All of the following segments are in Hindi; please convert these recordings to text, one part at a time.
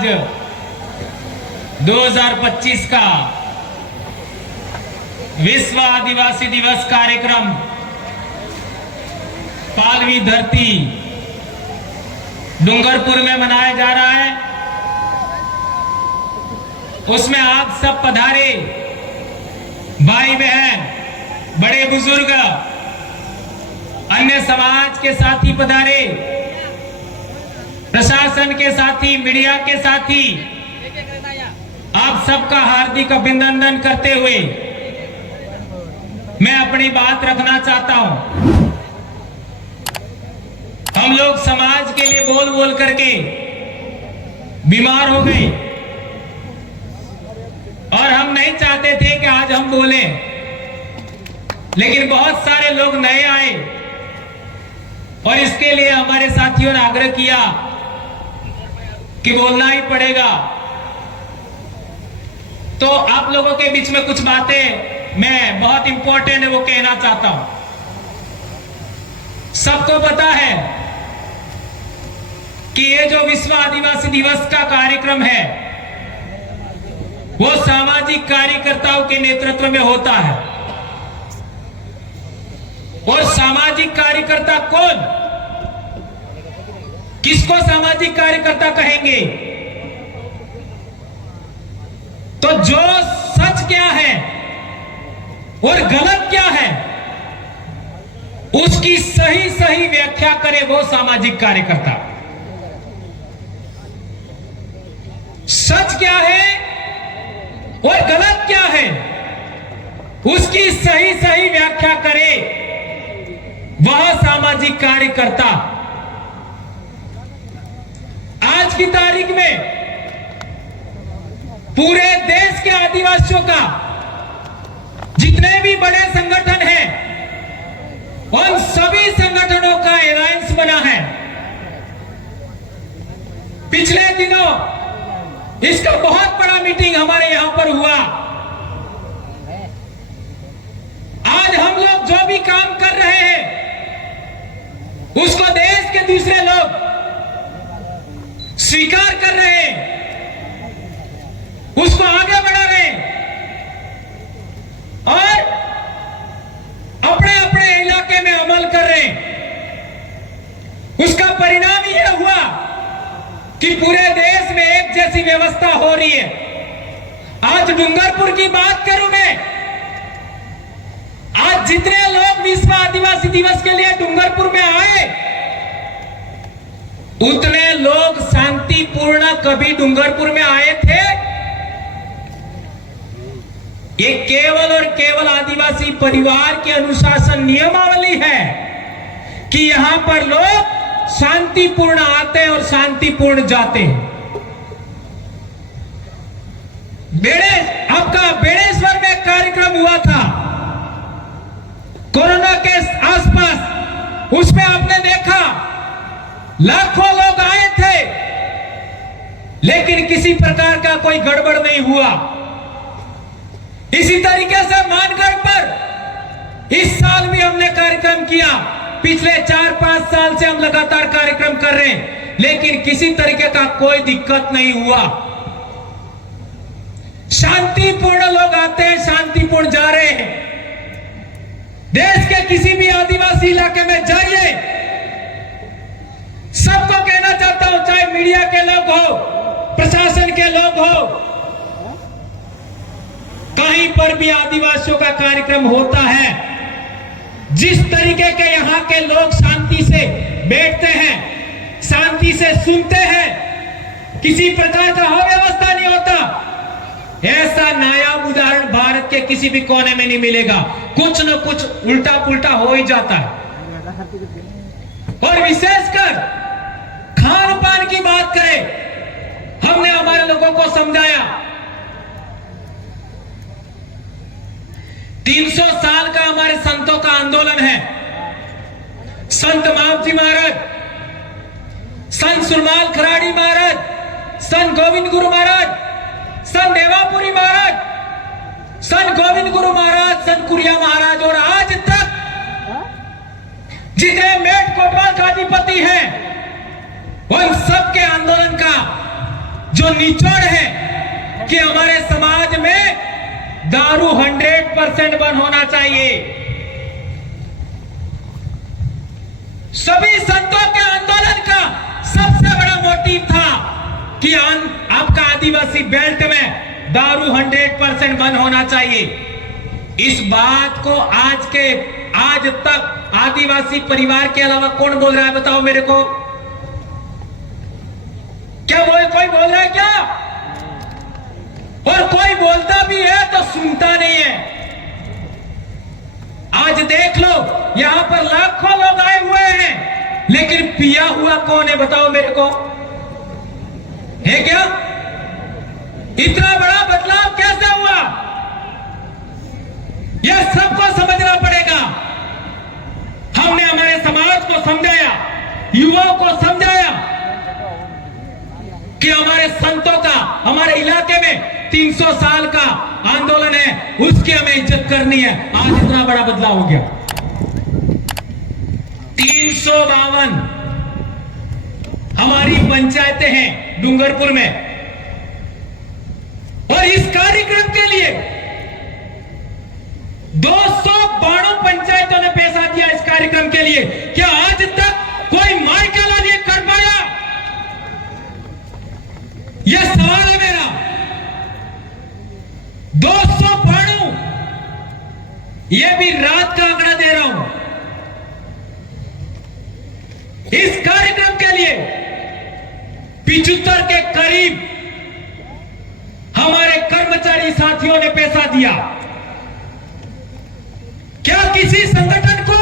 आज 2025 का विश्व आदिवासी दिवस कार्यक्रम पालवी धरती डूंगरपुर में मनाया जा रहा है। उसमें आप सब पधारे, भाई बहन, बड़े बुजुर्ग, अन्य समाज के साथी पधारे, प्रशासन के साथी, मीडिया के साथी, आप सबका हार्दिक अभिनंदन करते हुए मैं अपनी बात रखना चाहता हूं। हम लोग समाज के लिए बोल बोल करके बीमार हो गए और हम नहीं चाहते थे कि आज हम बोलें, लेकिन बहुत सारे लोग नए आए और इसके लिए हमारे साथियों ने आग्रह किया कि बोलना ही पड़ेगा। तो आप लोगों के बीच में कुछ बातें मैं बहुत इंपॉर्टेंट है वो कहना चाहता हूं। सबको पता है कि ये जो विश्व आदिवासी दिवस का कार्यक्रम है वो सामाजिक कार्यकर्ताओं के नेतृत्व में होता है। और सामाजिक कार्यकर्ता कौन, किसको सामाजिक कार्यकर्ता कहेंगे? तो जो सच क्या है और गलत क्या है उसकी सही सही व्याख्या करे वो सामाजिक कार्यकर्ता। सच क्या है और गलत क्या है उसकी सही सही व्याख्या करे वह सामाजिक कार्यकर्ता। आज की तारीख में पूरे देश के आदिवासियों का जितने भी बड़े संगठन हैं उन सभी संगठनों का अलायंस बना है। पिछले दिनों इसका बहुत बड़ा मीटिंग हमारे यहां पर हुआ। आज हम लोग जो भी काम कर रहे हैं उसको देश के दूसरे लोग स्वीकार कर रहे हैं, उसको आगे बढ़ा रहे हैं और अपने अपने इलाके में अमल कर रहे हैं। उसका परिणाम यह हुआ कि पूरे देश में एक जैसी व्यवस्था हो रही है। आज डूंगरपुर की बात करूं मैं, आज जितने लोग विश्व आदिवासी दिवस के लिए डूंगरपुर में आए उतने लोग शांतिपूर्ण कभी डूंगरपुर में आए थे? ये केवल और केवल आदिवासी परिवार की अनुशासन नियमावली है कि यहां पर लोग शांतिपूर्ण आते और शांतिपूर्ण जाते हैं। आपका बेड़ेश्वर में कार्यक्रम हुआ था कोरोना के आसपास, उसमें आपने देखा लाखों लोग आए थे लेकिन किसी प्रकार का कोई गड़बड़ नहीं हुआ। इसी तरीके से मानगढ़ पर इस साल भी हमने कार्यक्रम किया। पिछले 4-5 साल से हम लगातार कार्यक्रम कर रहे हैं लेकिन किसी तरीके का कोई दिक्कत नहीं हुआ। शांतिपूर्ण लोग आते हैं, शांतिपूर्ण जा रहे हैं। देश के किसी भी आदिवासी इलाके में जाइए, सबको कहना चाहता हूं, चाहे मीडिया के लोग हो, प्रशासन के लोग हो, कहीं पर भी आदिवासियों का कार्यक्रम होता है, जिस तरीके के यहाँ के लोग शांति से बैठते हैं, शांति से सुनते हैं, किसी प्रकार का अव्यवस्था नहीं होता, ऐसा नायाब उदाहरण भारत के किसी भी कोने में नहीं मिलेगा। कुछ न कुछ उल्टा पुल्टा हो ही जाता है। और विशेषकर खान पान की बात करें, हमने हमारे लोगों को समझाया 300 साल का हमारे संतों का आंदोलन है। संत मावजी महाराज, संत सुरमाल खराड़ी महाराज, संत गोविंद गुरु महाराज, संत देवापुरी महाराज, संत गोविंद गुरु महाराज, संत कुरिया महाराज और आज तक जितने मेट कोटवाल का अधिपति हैं उन सबके आंदोलन का जो निचोड़ है कि हमारे समाज में दारू 100% बंद होना चाहिए। सभी संतों के आंदोलन का सबसे बड़ा मोटिव था कि आपका आदिवासी बेल्ट में दारू 100% बंद होना चाहिए। इस बात को आज तक आदिवासी परिवार के अलावा कौन बोल रहा है, बताओ मेरे को। क्या कोई बोल रहा है क्या? और कोई बोलता भी है तो सुनता नहीं है। आज देख लो, यहां पर लाखों लोग आए हुए हैं, लेकिन पिया हुआ कौन है, बताओ मेरे को, है क्या? इतना बड़ा बदलाव कैसे हुआ, यह सबको समझना पड़ेगा। हमने हमारे समाज को समझाया, युवाओं को समझाया कि हमारे संतों का हमारे इलाके में 300 साल का आंदोलन है, उसकी हमें इज्जत करनी है। आज इतना बड़ा बदलाव हो गया। 352 हमारी पंचायतें हैं डूंगरपुर में, और इस कार्यक्रम के लिए 292 पंचायतों ने पैसा दिया इस कार्यक्रम के लिए। क्या आज तक कोई माई के लिए कर पाया? यह सवाल है मेरा। 292, यह भी रात का आंकड़ा दे रहा हूं। इस कार्यक्रम के लिए 75 के करीब हमारे कर्मचारी साथियों ने पैसा दिया। क्या किसी संगठन को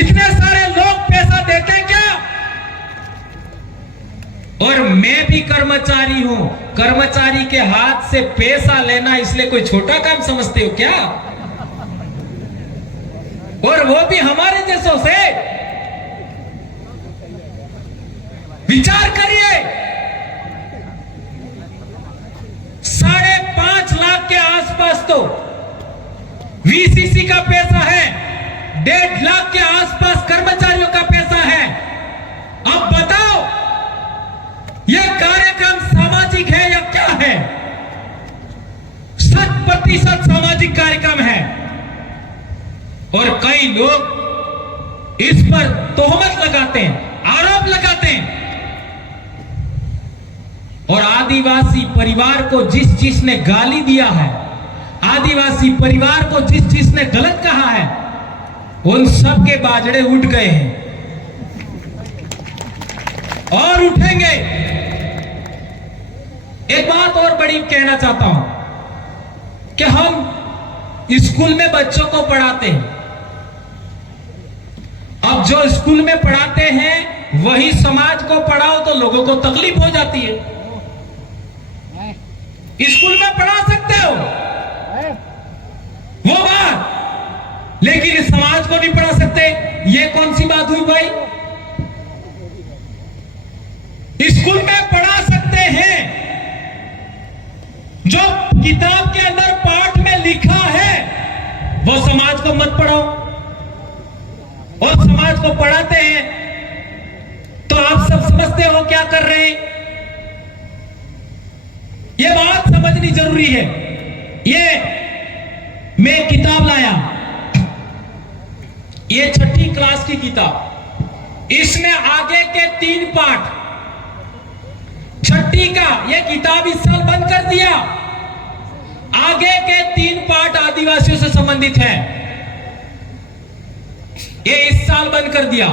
इतने सारे लोग पैसा देते हैं क्या? और मैं भी कर्मचारी हूं। कर्मचारी के हाथ से पैसा लेना इसलिए कोई छोटा काम समझते हो क्या? और वो भी हमारे जैसों से। विचार करिए, 5.5 लाख के आसपास तो वीसीसी का पैसा है, 1.5 लाख के आसपास कर्मचारियों का पैसा है। अब बताओ, यह कार्यक्रम सामाजिक है या क्या है? 100% सामाजिक कार्यक्रम है। और कई लोग इस पर तोहमत लगाते हैं, आरोप लगाते हैं। और आदिवासी परिवार को जिसने गाली दिया है, आदिवासी परिवार को जिसने गलत कहा है, उन सब के बाजड़े उठ गए हैं और उठेंगे। एक बात और बड़ी कहना चाहता हूं कि हम स्कूल में बच्चों को पढ़ाते हैं। अब जो स्कूल में पढ़ाते हैं वही समाज को पढ़ाओ तो लोगों को तकलीफ हो जाती है। स्कूल में पढ़ा सकते हो वो बात, लेकिन इस समाज को नहीं पढ़ा सकते, ये कौन सी बात हुई भाई? स्कूल में पढ़ा सकते हैं, जो किताब के अंदर पाठ में लिखा है वो समाज को मत पढ़ाओ। और समाज को पढ़ाते हैं तो आप सब समझते हो क्या कर रहे हैं। ये बात समझनी जरूरी है। ये मैं किताब लाया, ये 6ठी क्लास की किताब, इसमें आगे के 3 पाठ, 6ठी का ये किताब इस साल बंद कर दिया। आगे के 3 पाठ आदिवासियों से संबंधित है, ये इस साल बंद कर दिया।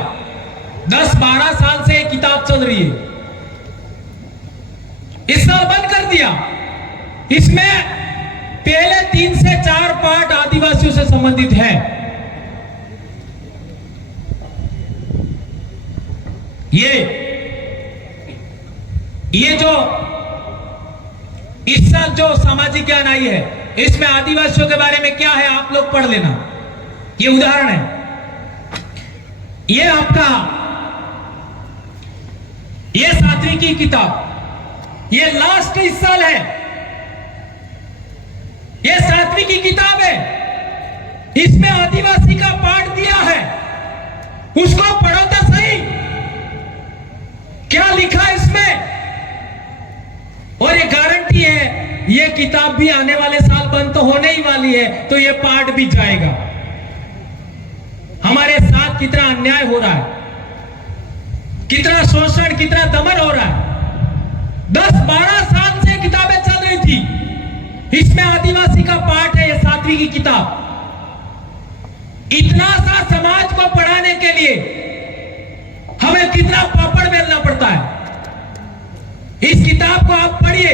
10-12 साल से ये किताब चल रही है, इस साल बंद कर दिया। इसमें पहले 3 से 4 पाठ आदिवासियों से संबंधित है। ये जो इस साल जो सामाजिक ज्ञान आई है, इसमें आदिवासियों के बारे में क्या है आप लोग पढ़ लेना। ये उदाहरण है। ये आपका ये 7वीं की किताब, ये लास्ट इस साल है, ये 7वीं की किताब है। इसमें आदिवासी का पाठ दिया है, उसको पढ़ो तो सही, क्या लिखा इसमें। ये किताब भी आने वाले साल बंद तो होने ही वाली है, तो ये पाठ भी जाएगा। हमारे साथ कितना अन्याय हो रहा है, कितना शोषण, कितना दमन हो रहा है। 10-12 साल से किताबें चल रही थी, इसमें आदिवासी का पाठ है, ये 7वीं की किताब। इतना सा समाज को पढ़ाने के लिए हमें कितना पापड़ बेलना पड़ता है। इस किताब को आप पढ़िए,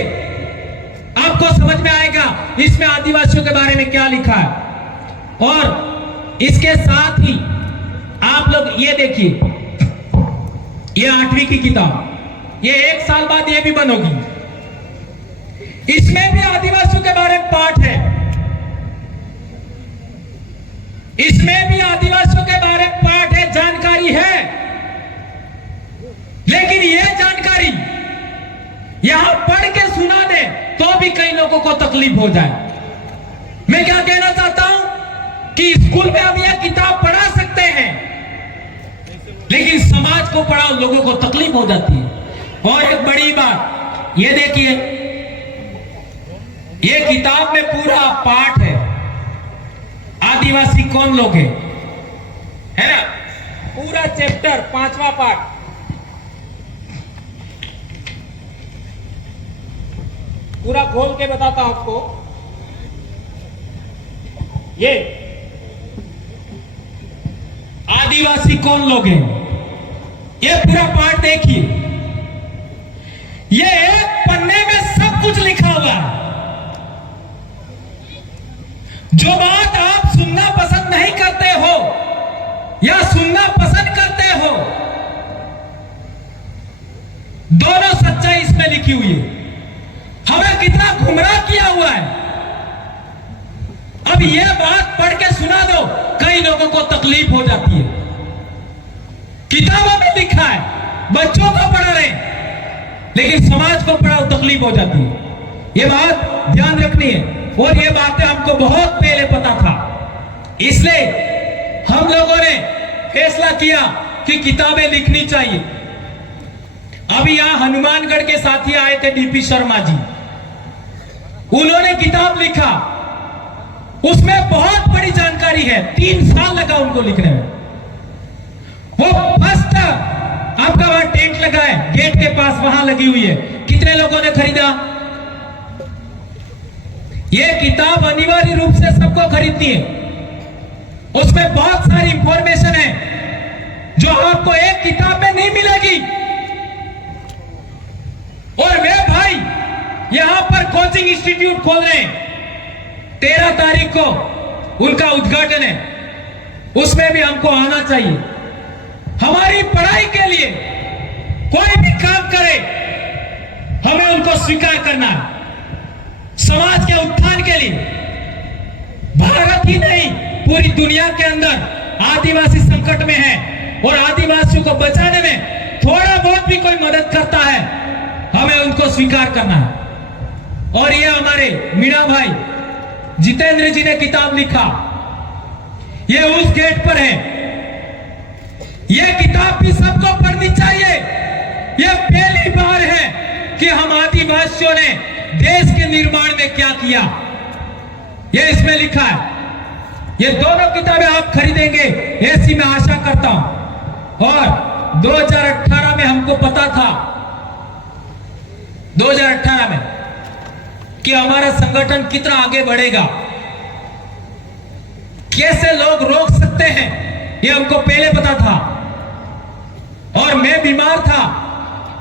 आपको समझ में आएगा इसमें आदिवासियों के बारे में क्या लिखा है। और इसके साथ ही आप लोग ये देखिए, ये 8वीं की किताब, ये 1 साल बाद ये भी बनोगी। इसमें भी आदिवासियों के बारे में पाठ है, इसमें भी आदिवासियों के बारे में पाठ है, जानकारी है। लेकिन यह जानकारी यहां पढ़ के सुना दे तो भी कई लोगों को तकलीफ हो जाए। मैं क्या कहना चाहता हूं कि स्कूल में हम यह किताब पढ़ा सकते हैं, लेकिन समाज को पढ़ाओ, लोगों को तकलीफ हो जाती है। और एक बड़ी बात ये देखिए, ये किताब में पूरा पाठ है, आदिवासी कौन लोग हैं, है ना, पूरा चैप्टर 5वां पाठ। पूरा खोल के बताता हूं आपको। ये आदिवासी कौन लोग हैं, ये पूरा पाठ देखिए। ये एक पन्ने में सब कुछ लिखा हुआ है। जो बात आप सुनना पसंद नहीं करते हो या सुनना पसंद करते हो, दोनों सच्चाई इसमें लिखी हुई है। हमें कितना गुमराह किया हुआ है। अब यह बात पढ़ के सुना दो, कई लोगों को तकलीफ हो जाती है। किताबों में लिखा है, बच्चों को पढ़ा रहे, लेकिन समाज को पढ़ाओ, तकलीफ हो जाती है। यह बात ध्यान रखनी है। और ये बातें हमको बहुत पहले पता था, इसलिए हम लोगों ने फैसला किया कि किताबें लिखनी चाहिए। अभी यहां हनुमानगढ़ के साथी आए थे, डीपी शर्मा जी, उन्होंने किताब लिखा, उसमें बहुत बड़ी जानकारी है। 3 साल लगा उनको लिखने में। वो फर्स्ट आपका वहां टेंट लगा है, गेट के पास वहां लगी हुई है। कितने लोगों ने खरीदा? ये किताब अनिवार्य रूप से सबको खरीदनी है। उसमें बहुत सारी इंफॉर्मेशन है जो आपको एक किताब में नहीं मिलेगी। और वे भाई यहां पर कोचिंग इंस्टीट्यूट खोल रहे हैं, 13 तारीख को उनका उद्घाटन है, उसमें भी हमको आना चाहिए। हमारी पढ़ाई के लिए कोई भी काम करे, हमें उनको स्वीकार करना है। समाज के उत्थान के लिए भारत ही नहीं, पूरी दुनिया के अंदर आदिवासी संकट में है, और आदिवासियों को बचाने में थोड़ा बहुत भी कोई मदद करता है, हमें उनको स्वीकार करना है। और ये हमारे मीणा भाई जितेंद्र जी ने किताब लिखा, ये उस गेट पर है। ये किताब भी सबको पढ़नी चाहिए। ये पहली बार है कि हम आदिवासियों ने देश के निर्माण में क्या किया, ये इसमें लिखा है। ये दोनों किताबें आप खरीदेंगे ऐसी मैं आशा करता हूं। और 2018 में हमको पता था, 2018 में, कि हमारा संगठन कितना आगे बढ़ेगा, कैसे लोग रोक सकते हैं, ये हमको पहले पता था। और मैं बीमार था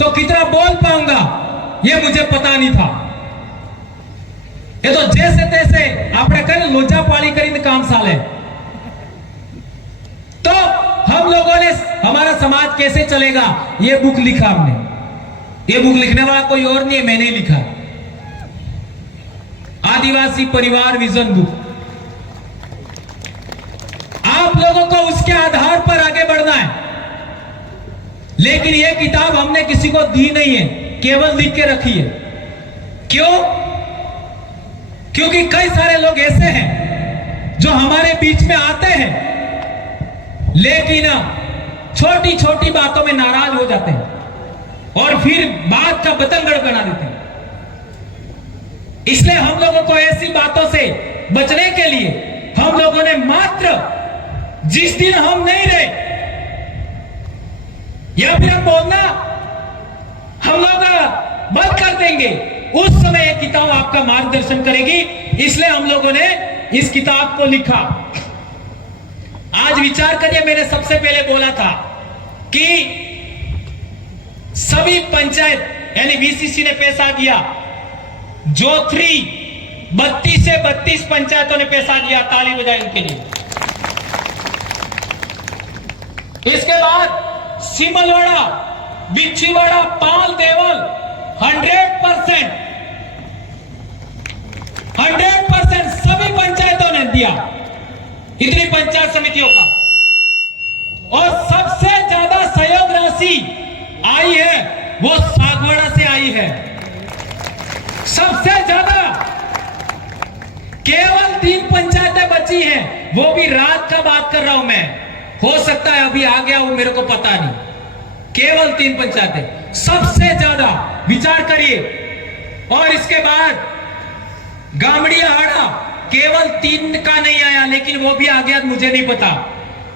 तो कितना बोल पाऊंगा ये मुझे पता नहीं था। ये तो जैसे तैसे आपने कहीं लोचा पाली करीने काम साले। तो हम लोगों ने, हमारा समाज कैसे चलेगा, ये बुक लिखा हमने। ये बुक लिखने वाला कोई और नहीं है, मैंने लिखा। आदिवासी परिवार विजन बुक। आप लोगों को उसके आधार पर आगे बढ़ना है। लेकिन यह किताब हमने किसी को दी नहीं है, केवल लिख के रखी है। क्यों? क्योंकि कई सारे लोग ऐसे हैं जो हमारे बीच में आते हैं, लेकिन छोटी छोटी बातों में नाराज हो जाते हैं और फिर बात का बतंगड़ बना देते हैं। इसलिए हम लोगों को ऐसी बातों से बचने के लिए हम लोगों ने मात्र जिस दिन हम नहीं रहे या फिर हम बोलना हम लोग बंद कर देंगे, उस समय यह किताब आपका मार्गदर्शन करेगी। इसलिए हम लोगों ने इस किताब को लिखा। आज विचार करिए, मैंने सबसे पहले बोला था कि सभी पंचायत यानी वीसीसी ने पैसा दिया, जो 32 से 32 पंचायतों ने पैसा दिया, ताली बजाई उनके लिए। इसके बाद सिमलवाड़ा, बिच्छीवाड़ा, पाल, देवल 100% सभी पंचायतों ने दिया, इतनी पंचायत समितियों का। और सबसे ज्यादा सहयोग राशि आई है वो सागवाड़ा से आई है, सबसे ज्यादा। केवल 3 पंचायतें बची हैं, वो भी रात का बात कर रहा हूं मैं, हो सकता है अभी आ गया वो, मेरे को पता नहीं। केवल 3 पंचायतें सबसे ज्यादा, विचार करिए। और इसके बाद गामड़िया हाड़ा केवल 3 का नहीं आया, लेकिन वो भी आ गया मुझे नहीं पता।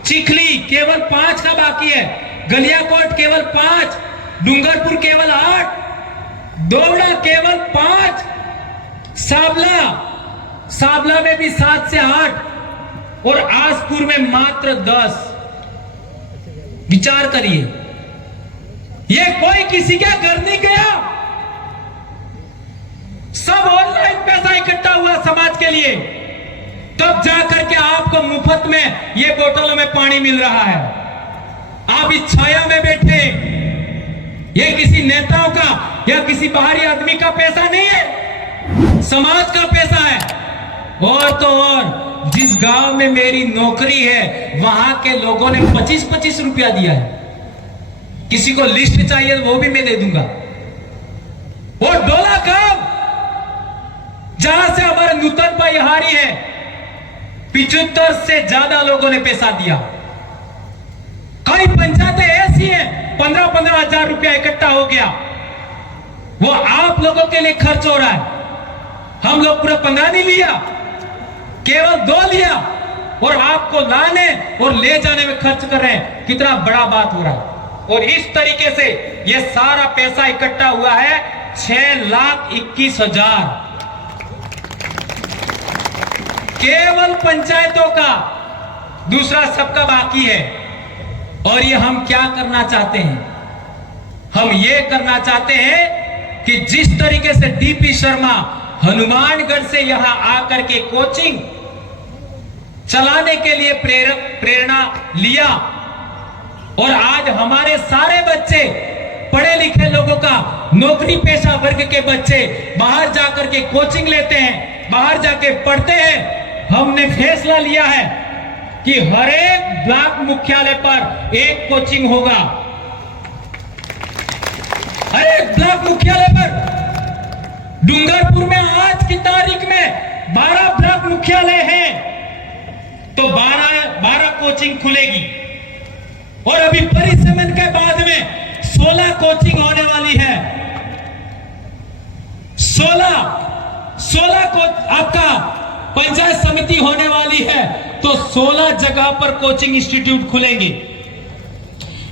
चिखली केवल 5 का बाकी है, गलियाकोट केवल 5, डूंगरपुर केवल 8, दोवड़ा केवल 5, साबला में भी 7 से 8 और आसपुर में मात्र 10। विचार करिए, ये कोई किसी के घर नहीं गया, सब ऑनलाइन पैसा इकट्ठा हुआ समाज के लिए, तब जाकर के आपको मुफ्त में ये बोतलों में पानी मिल रहा है। आप इस छाया में बैठे, ये किसी नेताओं का या किसी बाहरी आदमी का पैसा नहीं है, समाज का पैसा है। और तो और जिस गांव में मेरी नौकरी है, वहां के लोगों ने 25-25 रुपया दिया है। किसी को लिस्ट चाहिए वो भी मैं दे दूंगा। और डोला गांव जहां से हमारे नूतन भाई हारी है, 75 से ज्यादा लोगों ने पैसा दिया। कई पंचायतें ऐसी हैं 15-15 हजार रुपया इकट्ठा हो गया, वो आप लोगों के लिए खर्च हो रहा है। हम लोग पूरा 15 नहीं लिया, केवल 2 लिया, और आपको लाने और ले जाने में खर्च कर रहे हैं। कितना बड़ा बात हो रहा है। और इस तरीके से ये सारा पैसा इकट्ठा हुआ है 6,21,000 केवल पंचायतों का, दूसरा सबका बाकी है। और ये हम क्या करना चाहते हैं? हम ये करना चाहते हैं कि जिस तरीके से डीपी शर्मा हनुमानगढ़ से यहां आकर के कोचिंग चलाने के लिए प्रेरणा लिया, और आज हमारे सारे बच्चे पढ़े लिखे लोगों का, नौकरी पेशा वर्ग के बच्चे बाहर जाकर के कोचिंग लेते हैं, बाहर जाके पढ़ते हैं। हमने फैसला लिया है कि हर एक ब्लॉक मुख्यालय पर एक कोचिंग होगा, हर एक ब्लॉक मुख्यालय पर। डूंगरपुर में आज की तारीख में 12 ब्लॉक मुख्यालय हैं, तो 12 कोचिंग खुलेगी। और अभी परिसमन के बाद में 16 कोचिंग होने वाली है। 16 को आपका पंचायत समिति होने वाली है, तो 16 जगह पर कोचिंग इंस्टीट्यूट खुलेंगे।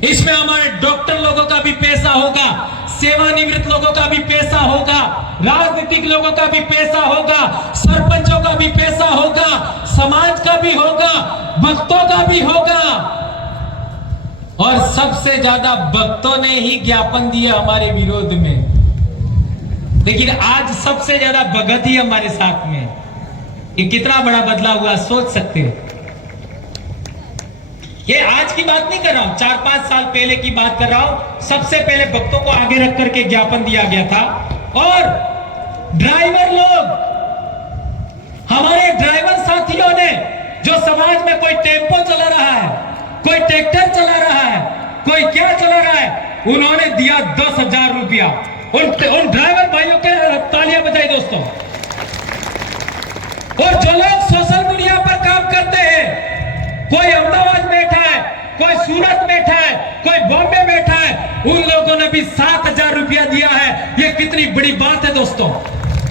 इसमें हमारे डॉक्टर लोगों का भी पैसा होगा, सेवानिवृत्त लोगों का भी पैसा होगा, राजनीतिक लोगों का भी पैसा होगा, सरपंचों का भी पैसा होगा, समाज का भी होगा, भक्तों का भी होगा। और सबसे ज्यादा भक्तों ने ही ज्ञापन दिया हमारे विरोध में, लेकिन आज सबसे ज्यादा भगत ही हमारे साथ में। ये कितना बड़ा बदलाव हुआ, सोच सकते हो। ये आज की बात नहीं कर रहा हूं, 4-5 साल पहले की बात कर रहा हूं। सबसे पहले भक्तों को आगे रख करके ज्ञापन दिया गया था। और ड्राइवर लोग, हमारे ड्राइवर साथियों ने, जो समाज में कोई टेम्पो चला रहा है, कोई ट्रैक्टर चला रहा है, कोई क्या चला रहा है, उन्होंने दिया 10,000 रुपया। उन ड्राइवर भाइयों के तालियां बजाई दोस्तों। और जो लोग सोशल मीडिया पर काम करते हैं, कोई अहमदाबाद बैठा है, कोई सूरत बैठा है, कोई बॉम्बे बैठा है, उन लोगों ने भी 7,000 रुपया दिया है। ये कितनी बड़ी बात है दोस्तों।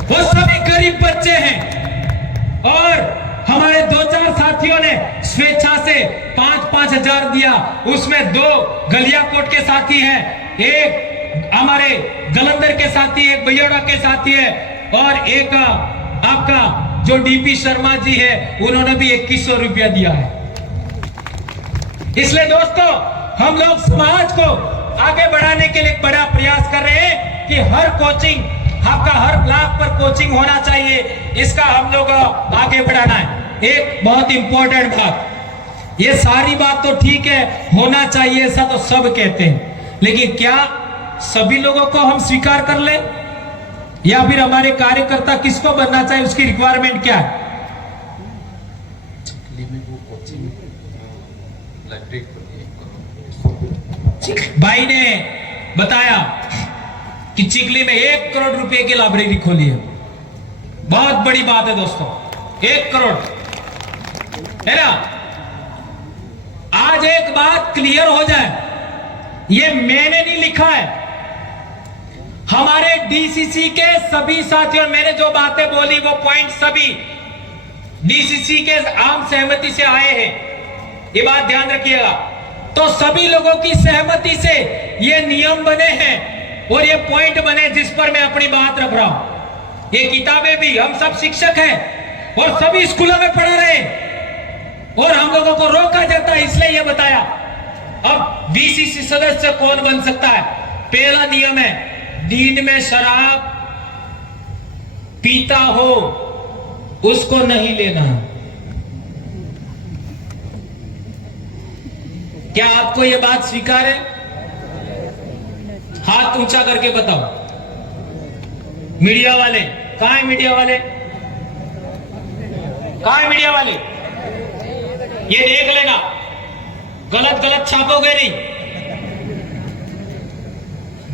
वो सभी गरीब बच्चे हैं। और हमारे 2-4 साथियों ने स्वेच्छा से 5-5 हजार दिया। उसमें 2 गलियाकोट के साथी हैं, एक हमारे गलंदर के साथी, एक बयोड़ा के साथी है, और एक आपका जो डीपी शर्मा जी है, उन्होंने भी 2100 रुपया दिया है। इसलिए दोस्तों, हम लोग समाज को आगे बढ़ाने के लिए बड़ा प्रयास कर रहे हैं कि हर कोचिंग, आपका हर ब्लॉक पर कोचिंग होना चाहिए। इसका हम लोग आगे बढ़ाना है। एक बहुत इंपॉर्टेंट बात, ये सारी बात तो ठीक है, होना चाहिए ऐसा तो सब कहते हैं, लेकिन क्या सभी लोगों को हम स्वीकार कर ले, या फिर हमारे कार्यकर्ता किसको बनना चाहिए, उसकी रिक्वायरमेंट क्या है? भाई ने बताया कि चिखली में 1 करोड़ रुपए की लाइब्रेरी खोली है। बहुत बड़ी बात है दोस्तों, 1 करोड़ है ना। आज एक बात क्लियर हो जाए, ये मैंने नहीं लिखा है, हमारे डीसीसी के सभी साथियों, मैंने जो बातें बोली वो पॉइंट सभी डीसीसी के आम सहमति से आए हैं, ये बात ध्यान रखिएगा। तो सभी लोगों की सहमति से ये नियम बने हैं और ये पॉइंट बने जिस पर मैं अपनी बात रख रहा हूं। ये किताबें भी, हम सब शिक्षक हैं और सभी स्कूलों में पढ़ा रहे हैं, और हम लोगों को रोका जाता है, इसलिए ये बताया। अब बीसीसी सदस्य कौन बन सकता है? पहला नियम है, दिन में शराब पीता हो उसको नहीं लेना। क्या आपको यह बात स्वीकार है? हाथ ऊंचा करके बताओ। मीडिया वाले कहां है? मीडिया वाले कहां है? मीडिया वाले ये देख लेना, गलत गलत छापोगे नहीं।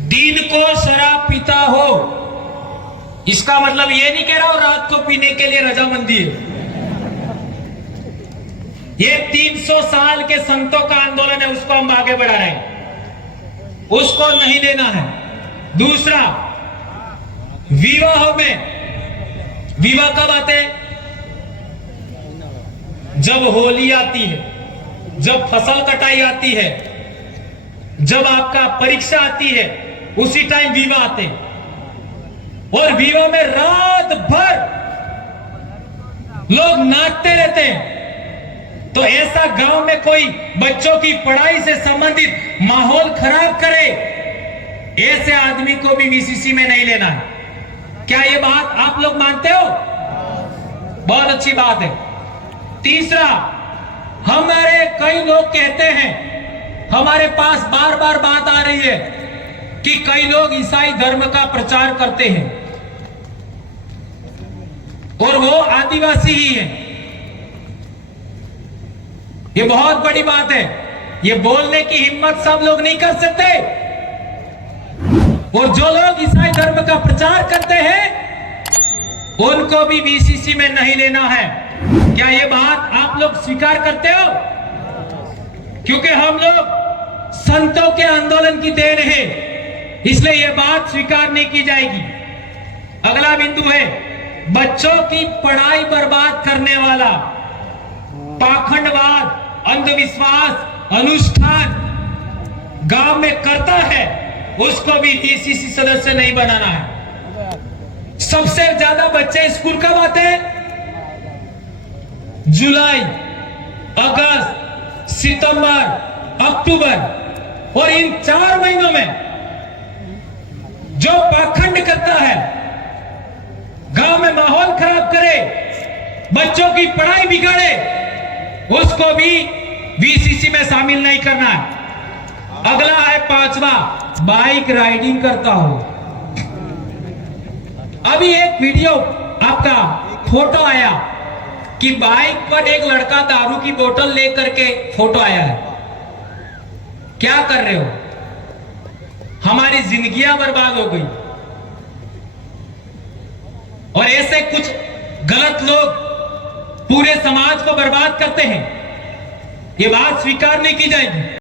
दिन को शराब पीता हो, इसका मतलब ये नहीं कह रहा हूं रात को पीने के लिए रजामंदी है। ये 300 साल के संतों का आंदोलन है, उसको हम आगे बढ़ा रहे हैं, उसको नहीं लेना है। दूसरा, विवाह में, विवाह कब आते हैं? जब होली आती है, जब फसल कटाई आती है, जब आपका परीक्षा आती है, उसी टाइम विवाह आते हैं। और विवाह में रात भर लोग नाचते रहते हैं। तो ऐसा गांव में कोई बच्चों की पढ़ाई से संबंधित माहौल खराब करे, ऐसे आदमी को भी वीसीसी में नहीं लेना है। क्या ये बात आप लोग मानते हो? बहुत अच्छी बात है। तीसरा, हमारे कई लोग कहते हैं, हमारे पास बार बार बात आ रही है कि कई लोग ईसाई धर्म का प्रचार करते हैं और वो आदिवासी ही हैं। ये बहुत बड़ी बात है, ये बोलने की हिम्मत सब लोग नहीं कर सकते। और जो लोग ईसाई धर्म का प्रचार करते हैं उनको भी बीसीसी में नहीं लेना है। क्या ये बात आप लोग स्वीकार करते हो? क्योंकि हम लोग संतों के आंदोलन की देन है, इसलिए यह बात स्वीकार नहीं की जाएगी। अगला बिंदु है, बच्चों की पढ़ाई बर्बाद करने वाला, पाखंडवाद, अंधविश्वास, अनुष्ठान गांव में करता है, उसको भी डीसीसी सदस्य नहीं बनाना है। सबसे ज्यादा बच्चे स्कूल कब आते हैं? जुलाई, अगस्त, सितंबर, अक्टूबर। और इन 4 महीनों में जो पाखंड करता है, गांव में माहौल खराब करे, बच्चों की पढ़ाई बिगाड़े, उसको भी बीसीसी में शामिल नहीं करना है। अगला है 5वां, बाइक राइडिंग करता हो। अभी एक वीडियो आपका फोटो आया कि बाइक पर एक लड़का दारू की बोतल लेकर के फोटो आया है। क्या कर रहे हो? हमारी जिंदगियां बर्बाद हो गई। और ऐसे कुछ गलत लोग पूरे समाज को बर्बाद करते हैं, ये बात स्वीकार नहीं की जाएगी।